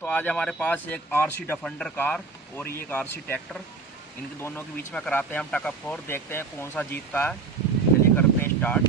तो आज हमारे पास एक आरसी डिफेंडर कार और ये एक आरसी ट्रैक्टर, इनके दोनों के बीच में कराते हैं हम टकअप और देखते हैं कौन सा जीतता है। चलिए करते हैं स्टार्ट।